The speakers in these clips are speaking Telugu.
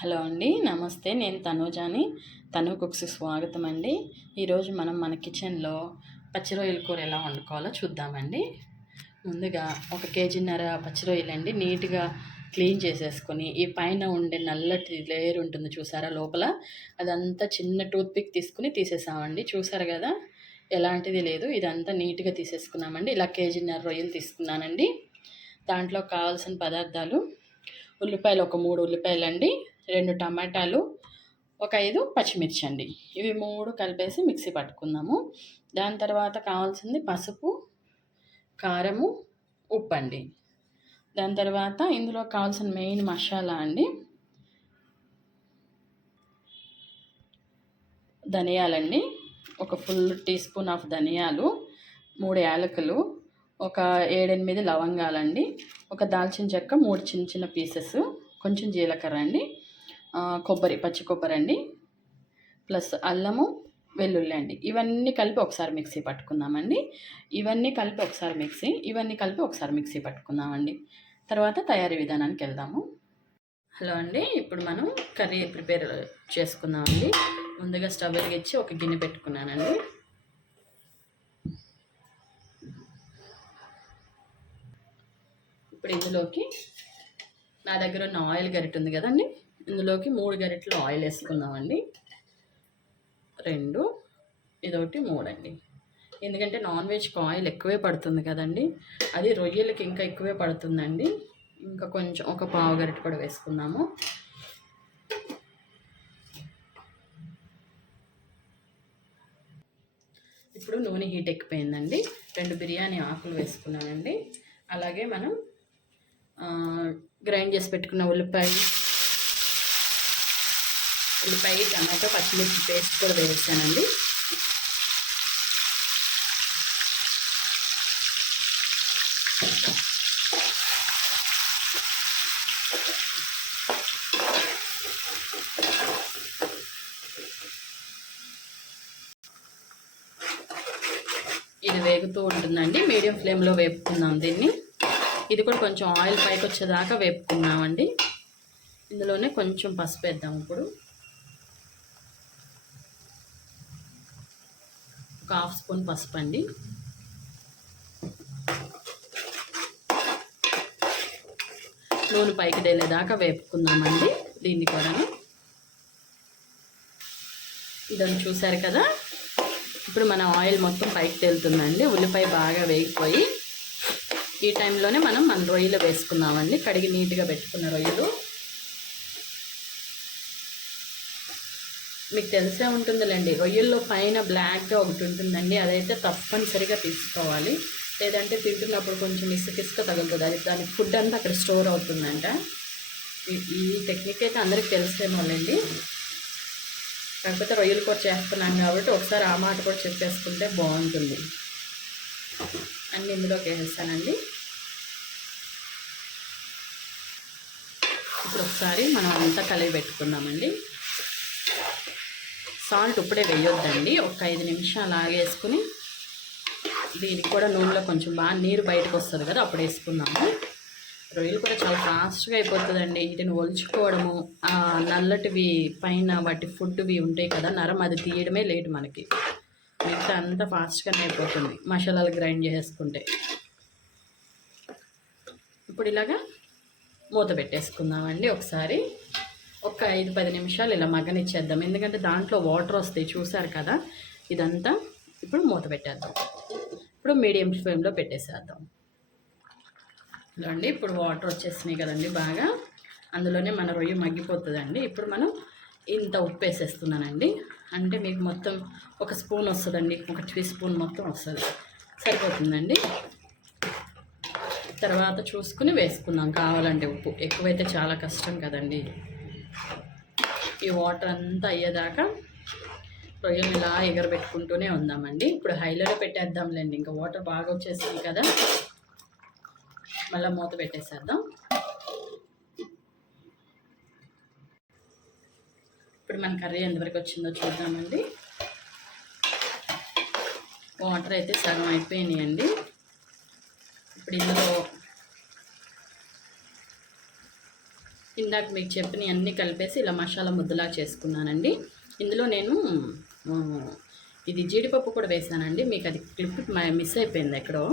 హలో అండి, నమస్తే. నేను తనూజాని. తను కుక్స్ స్వాగతం అండి. ఈరోజు మనం మన కిచెన్లో పచ్చి రొయ్యల కూర ఎలా వండుకోవాలో చూద్దామండి. ముందుగా 1 కేజీన్నర పచ్చి రొయ్యలండి నీట్గా క్లీన్ చేసేసుకొని, ఈ పైన ఉండే నల్లటి లేయర్ ఉంటుంది చూసారా లోపల, అదంతా చిన్న టూత్పిక్ తీసుకుని తీసేసామండి. చూసారు కదా, ఎలాంటిది లేదు, ఇదంతా నీట్గా తీసేసుకున్నామండి. ఇలా కేజీన్నర రొయ్యలు తీసుకున్నానండి. దాంట్లో కావాల్సిన పదార్థాలు: ఉల్లిపాయలు ఒక 3 ఉల్లిపాయలండి, 2 టమాటాలు, ఒక 5 పచ్చిమిర్చి అండి. ఇవి 3 కలిపేసి మిక్సీ పట్టుకుందాము. దాని తర్వాత కావాల్సింది పసుపు, కారము, ఉప్పు అండి. దాని తర్వాత ఇందులో కావాల్సిన మెయిన్ మసాలా అండి ధనియాలండి. ఒక ఫుల్ టీ స్పూన్ ఆఫ్ ధనియాలు, 3 యాలకులు, ఒక 7-8 లవంగాలండి, ఒక దాల్చిన చెక్క 3 చిన్న చిన్న పీసెస్, కొంచెం జీలకర్ర అండి, కొబ్బరి, పచ్చి కొబ్బరి అండి, ప్లస్ అల్లము, వెల్లుల్లి అండి. ఇవన్నీ కలిపి ఒకసారి మిక్సీ పట్టుకుందామండి. ఇవన్నీ కలిపి ఒకసారి మిక్సీ పట్టుకుందామండి. తర్వాత తయారీ విధానానికి వెళ్దాము. హలో అండి, ఇప్పుడు మనం కర్రీ ప్రిపేర్ చేసుకుందామండి. ముందుగా స్టవ్ వెలిగించి ఒక గిన్నె పెట్టుకున్నానండి. ఇప్పుడు ఇందులోకి నా దగ్గర ఉన్న ఆయిల్ గరిటె ఉంది కదండి, ఇందులోకి 3 గరిటెలు ఆయిల్ వేసుకుందామండి. 2, ఇదొకటి 3 అండి. ఎందుకంటే నాన్ వెజ్కి ఆయిల్ ఎక్కువే పడుతుంది కదండి, అది రొయ్యలకి ఇంకా ఎక్కువే పడుతుందండి. ఇంకా కొంచెం ఒక పావు గరిటె కూడా వేసుకుందాము. ఇప్పుడు నూనె హీట్ ఎక్కిపోయిందండి. 2 బిర్యానీ ఆకులు వేసుకున్నానండి. అలాగే మనం గ్రైండ్ చేసి పెట్టుకున్న ఉల్లిపాయ, టమాటో, పచ్చిమిర్చి పేస్ట్ కూడా వేసానండి. ఇది వేగుతూ ఉంటుందండి, మీడియం ఫ్లేమ్లో వేపుకుందాం దీన్ని. ఇది కూడా కొంచెం ఆయిల్ పైకి వచ్చేదాకా వేపుకున్నామండి. ఇందులోనే కొంచెం పసుపు వేద్దాం. ఇప్పుడు ఒక 1/2 స్పూన్ పసుపు అండి. నూనె పైకి తేలేదాకా వేపుకుందామండి దీన్ని కూడా. ఇదని చూసారు కదా, ఇప్పుడు మన ఆయిల్ మొత్తం పైకి తేలుతుందండి. ఉల్లిపాయ బాగా వేగిపోయి, ఈ టైంలోనే మన రొయ్యలు వేసుకుందామండి. కడిగి నీట్గా పెట్టుకున్న రొయ్యలు. మీకు తెలిసే ఉంటుందిలేండి, రొయ్యల్లో పైన బ్లాక్గా ఒకటి ఉంటుందండి, అదైతే తప్పనిసరిగా తీసుకోవాలి. లేదంటే తింటున్నప్పుడు కొంచెం ఇసుక తగులుతుంది, అది దాని ఫుడ్ అంతా అక్కడ స్టోర్ అవుతుందంట. ఈ టెక్నిక్ అయితే అందరికి తెలిసేమోలేండి. కాకపోతే రొయ్యలు కూర చేస్తున్నాం కాబట్టి ఒకసారి ఆ మాట కూడా చెప్పేసుకుంటే బాగుంటుంది. అన్నీ ఇందులోకి వేసేస్తానండి. ఇప్పుడు ఒకసారి మనం అంతా కలిపి పెట్టుకుందామండి. సాల్ట్ ఇప్పుడే వేయొద్దండి, ఒక 5 నిమిషాలు ఆగేసుకుని దీనికి కూడా నూనెలో కొంచెం బాగా నీరు బయటకు వస్తుంది కదా, అప్పుడు వేసుకుందాము. రొయ్యలు కూడా చాలా ఫాస్ట్గా అయిపోతుందండి. వీటిని ఒలుచుకోవడము, నల్లటివి పైన వాటి ఫుడ్వి ఉంటాయి కదా నరం, అది తీయడమే లేట్ మనకి. మిగతా అంతా ఫాస్ట్గానే అయిపోతుంది మసాలాలు గ్రైండ్ చేసుకుంటే. ఇప్పుడు ఇలాగా మూత పెట్టేసుకుందామండి. ఒకసారి ఒక 5-10 నిమిషాలు ఇలా మగ్గనిచ్చేద్దాం, ఎందుకంటే దాంట్లో వాటర్ వస్తాయి చూసారు కదా. ఇదంతా ఇప్పుడు మూత పెట్టేద్దాం. ఇప్పుడు మీడియం ఫ్లేమ్లో పెట్టేసేద్దాం. ఇలా అండి, ఇప్పుడు వాటర్ వచ్చేసినాయి కదండి బాగా, అందులోనే మన రొయ్య మగ్గిపోతుందండి. ఇప్పుడు మనం ఇంత ఉప్పు వేసేస్తున్నానండి. అంటే మీకు మొత్తం 1 స్పూన్ వస్తుందండి, 1 టీ స్పూన్ మొత్తం వస్తుంది, సరిపోతుందండి. తర్వాత చూసుకుని వేసుకుందాం కావాలంటే ఉప్పు. ఎక్కువైతే చాలా కష్టం కదండి. ఈ వాటర్ అంతా అయ్యేదాకా రొయ్యలు ఇలా ఎగరబెట్టుకుంటూనే ఉందామండి. ఇప్పుడు హైలోనే పెట్టేద్దాంలేండి, ఇంకా వాటర్ బాగా వచ్చేసింది కదా. మళ్ళీ మూత పెట్టేసేద్దాం. ఇప్పుడు మన కర్రీ ఎంతవరకు వచ్చిందో చూద్దామండి. వాటర్ అయితే సగం అయిపోయినాయండి. ఇప్పుడు ఇందులో ఇందాక మీకు చెప్పిన అన్నీ కలిపేసి ఇలా మసాలా ముద్దలా చేసుకున్నానండి. ఇందులో నేను ఇది జీడిపప్పు కూడా వేసానండి. మీకు అది క్లిప్ మిస్ అయిపోయింది ఎక్కడో.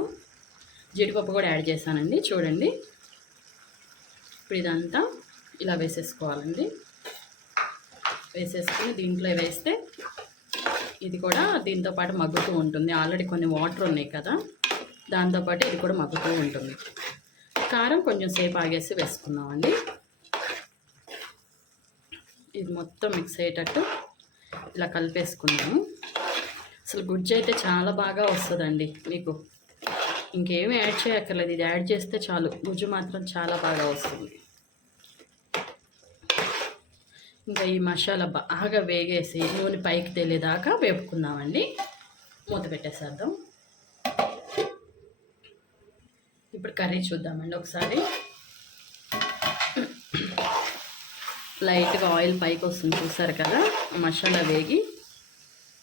జీడిపప్పు కూడా యాడ్ చేశానండి. చూడండి, ఇప్పుడు ఇదంతా ఇలా వేసేసుకోవాలండి. వేసేసుకుని దీంట్లో వేస్తే ఇది కూడా దీంతో పాటు మగ్గుతూ ఉంటుంది. ఆల్రెడీ కొన్ని వాటర్ ఉన్నాయి కదా, దాంతోపాటు ఇది కూడా మగ్గుతూ ఉంటుంది. కారం కొంచెం సేపు ఆగేసి వేసుకున్నామండి. ఇది మొత్తం మిక్స్ అయ్యేటట్టు ఇలా కలిపేసుకున్నాము. అసలు గుజ్జు అయితే చాలా బాగా వస్తుందండి. మీకు ఇంకేమీ యాడ్ చేయక్కర్లేదు, ఇది యాడ్ చేస్తే చాలు, గుజ్జు మాత్రం చాలా బాగా వస్తుంది. ఇంకా ఈ మసాలా బాగా వేగేసి నూనె పైకి తేలేదాకా వేపుకుందామండి. మూత పెట్టేసేద్దాం. ఇప్పుడు కర్రీ చూద్దామండి ఒకసారి. లైట్గా ఆయిల్ పైకి వస్తుంది, చూసారు కదా, మసాలా వేగి.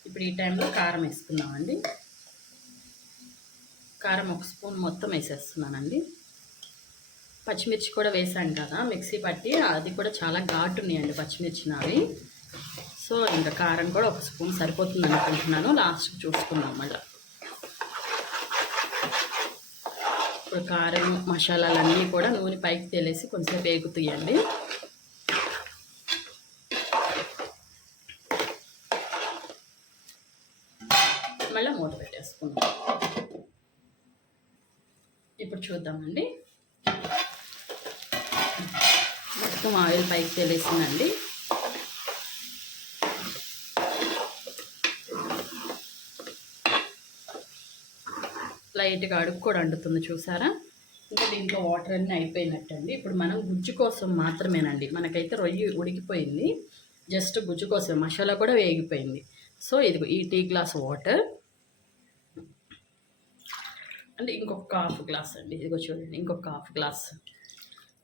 ఇప్పుడు ఈ టైంలో కారం వేసుకుందామండి. కారం 1 స్పూన్ మొత్తం వేసేస్తున్నానండి. పచ్చిమిర్చి కూడా వేసాను కదా మిక్సీ పట్టి, అది కూడా చాలా ఘాటు ఉన్నాయండి పచ్చిమిర్చి నావి. సో ఇంకా కారం కూడా 1 స్పూన్ సరిపోతుంది అనుకుంటున్నాను. లాస్ట్కి చూసుకుందాం మళ్ళీ. ఇప్పుడు కారం మసాలాలన్నీ కూడా నూనె పైకి తేలేసి కొంచెం వేగుతాయండి. మళ్ళీ మూత పెట్టేసుకుందాం. ఇప్పుడు చూద్దామండి. మొత్తం ఆయిల్ పైకి తేలేసిందండి. లైట్గా అడుగు కూడా అంటుతుంది, చూసారా. ఇంకా దీంట్లో వాటర్ అన్నీ అయిపోయినట్టండి. ఇప్పుడు మనం గుజ్జు కోసం మాత్రమేనండి. మనకైతే రొయ్యి ఉడికిపోయింది, జస్ట్ గుజ్జు కోసం. మసాలా కూడా వేగిపోయింది. సో ఇది ఈ టీ గ్లాస్ వాటర్ అంటే ఇంకొక 1/2 గ్లాస్ అండి. ఇదిగో చూడండి, ఇంకొక 1/2 గ్లాస్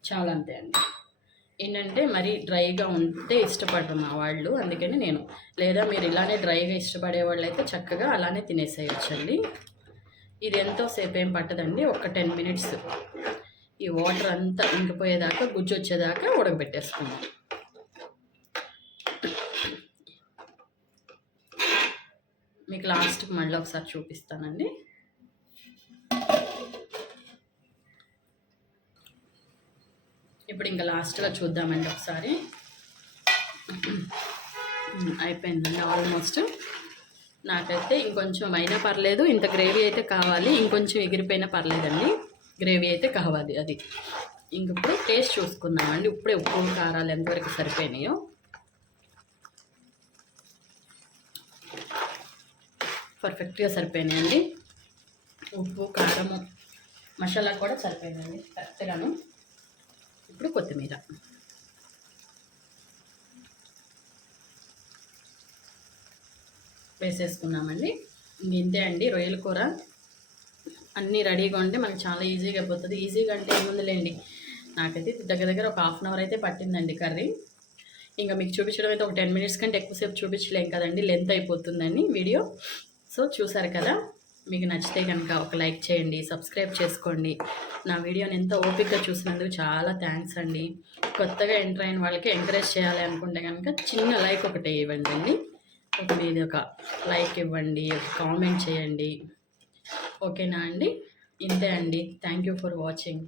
చాలా, అంతే అండి. ఏంటంటే మరీ డ్రైగా ఉంటే ఇష్టపడరు మా వాళ్ళు, అందుకని నేను, లేదా మీరు ఇలానే డ్రైగా ఇష్టపడే వాళ్ళు అయితే చక్కగా అలానే తినేసేయచ్చండి. ఇది ఎంతోసేపు ఏం పట్టదండి, ఒక 10 మినిట్స్ ఈ వాటర్ అంతా ఇంకిపోయేదాకా, గుజ్జు వచ్చేదాకా ఉడకబెట్టేసుకుందాం. మీకు లాస్ట్కి మళ్ళీ ఒకసారి చూపిస్తానండి. ఇప్పుడు ఇంకా లాస్ట్గా చూద్దామండి ఒకసారి. అయిపోయిందండి ఆల్మోస్ట్. నాకైతే ఇంకొంచెం అయినా పర్లేదు, ఇంత గ్రేవీ అయితే కావాలి, ఇంకొంచెం ఎగిరిపోయినా పర్లేదండి, గ్రేవీ అయితే కావాలి అది. ఇంక ఇప్పుడు టేస్ట్ చూసుకుందామండి. ఇప్పుడే ఉప్పు కారాలు ఎంతవరకు సరిపోయినాయో. పర్ఫెక్ట్గా సరిపోయినాయండి. ఉప్పు కారము మసాలా కూడా సరిపోయినాయండి కరెక్ట్గాను. ఇప్పుడు కొత్తిమీర వేసేసుకున్నామండి. ఇంతే అండి రొయ్యల కూర. అన్నీ రెడీగా ఉంటే మనకు చాలా ఈజీగా అయిపోతుంది. ఈజీగా అంటే ఏముందిలేండి, నాకైతే దగ్గర ఒక 1/2 అవర్ అయితే పట్టిందండి కర్రీ. ఇంకా మీకు చూపించడం అయితే ఒక 10 మినిట్స్ కంటే ఎక్కువసేపు చూపించలేం కదండి, లెంత్ అయిపోతుందని వీడియో. సో చూసారు కదా, మీకు నచ్చితే కనుక ఒక లైక్ చేయండి, సబ్స్క్రైబ్ చేసుకోండి. నా వీడియోని ఎంతో ఓపికగా చూసినందుకు చాలా థ్యాంక్స్ అండి. కొత్తగా ఎంటర్ అయిన వాళ్ళకి ఎంకరేజ్ చేయాలి అనుకుంటే కనుక చిన్న లైక్ ఒకటి ఇవ్వండి అండి. మీది ఒక లైక్ ఇవ్వండి, ఒక కామెంట్ చేయండి. ఓకేనా అండి? ఇంతే అండి. Thank you for watching.